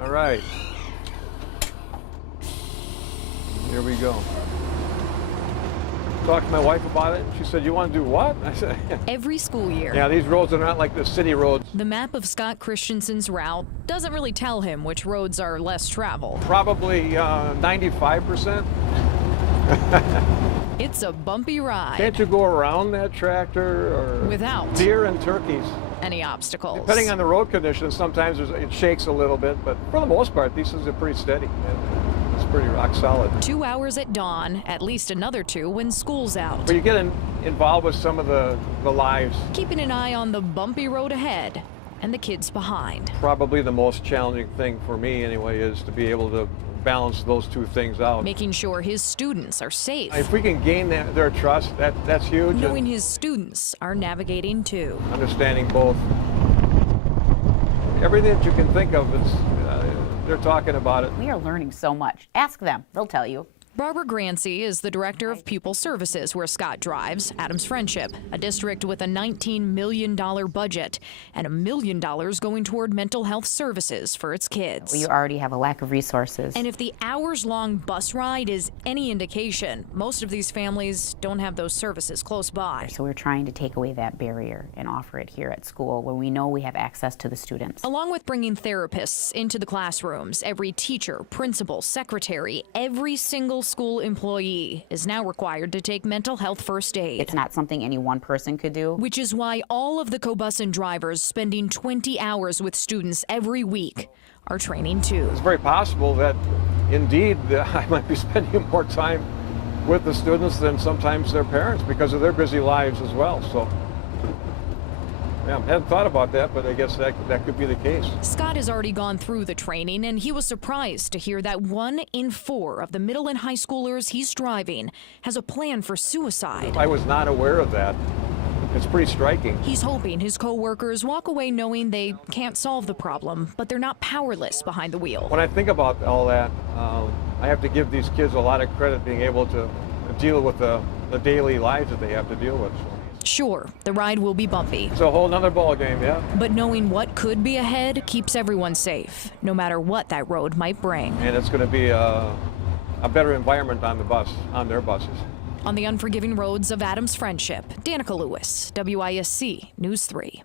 All right. Here we go. Talked to my wife about it. She said, "You want to do what?" I said, Every school year, "Yeah, these roads are not like the city roads." the map of Scott Christensen's route doesn't really tell him which roads are less traveled. Probably 95%. It's a bumpy ride Can't you go around that tractor or without deer and turkeys? any obstacles. Depending on the road conditions, sometimes it shakes a little bit, but for the most part, these are pretty steady. It's pretty rock solid. 2 hours at dawn, at least another 2 when school's out. But you get involved with some of the lives. Keeping an eye on the bumpy road ahead and the kids behind. Probably the most challenging thing for me anyway is to be able to balance those two things out. Making sure his students are safe. If we can gain their trust, that's huge. Knowing his students are navigating too. Understanding both. Everything that you can think of is, they're talking about it. We are learning so much. Ask them, they'll tell you. Barbara Grancy is the director of pupil services where Scott drives Adams Friendship, a district with a $19 million budget and $1 million going toward mental health services for its kids. We already have a lack of resources. And if the hours-long bus ride is any indication, most of these families don't have those services close by. So we're trying to take away that barrier and offer it here at school where we know we have access to the students. Along with bringing therapists into the classrooms, every teacher, principal, secretary, every single school employee is now required to take mental health first aid. It's not something any one person could do. Which is why all of the Cobusan drivers spending 20 hours with students every week are training too. It's very possible that indeed I might be spending more time with the students than sometimes their parents because of their busy lives as well. So yeah, I hadn't thought about that, but I guess that could be the case. Scott has already gone through the training, and he was surprised to hear that 1 in 4 of the middle and high schoolers he's driving has a plan for suicide. I was not aware of that. It's pretty striking. He's hoping his co-workers walk away knowing they can't solve the problem, but they're not powerless behind the wheel. When I think about all that, I have to give these kids a lot of credit being able to deal with the daily lives that they have to deal with. Sure, the ride will be bumpy. It's a whole nother ball game, yeah. But knowing what could be ahead keeps everyone safe, no matter what that road might bring. And it's going to be a better environment on their buses. On the unforgiving roads of Adams Friendship, Danica Lewis, WISC News 3.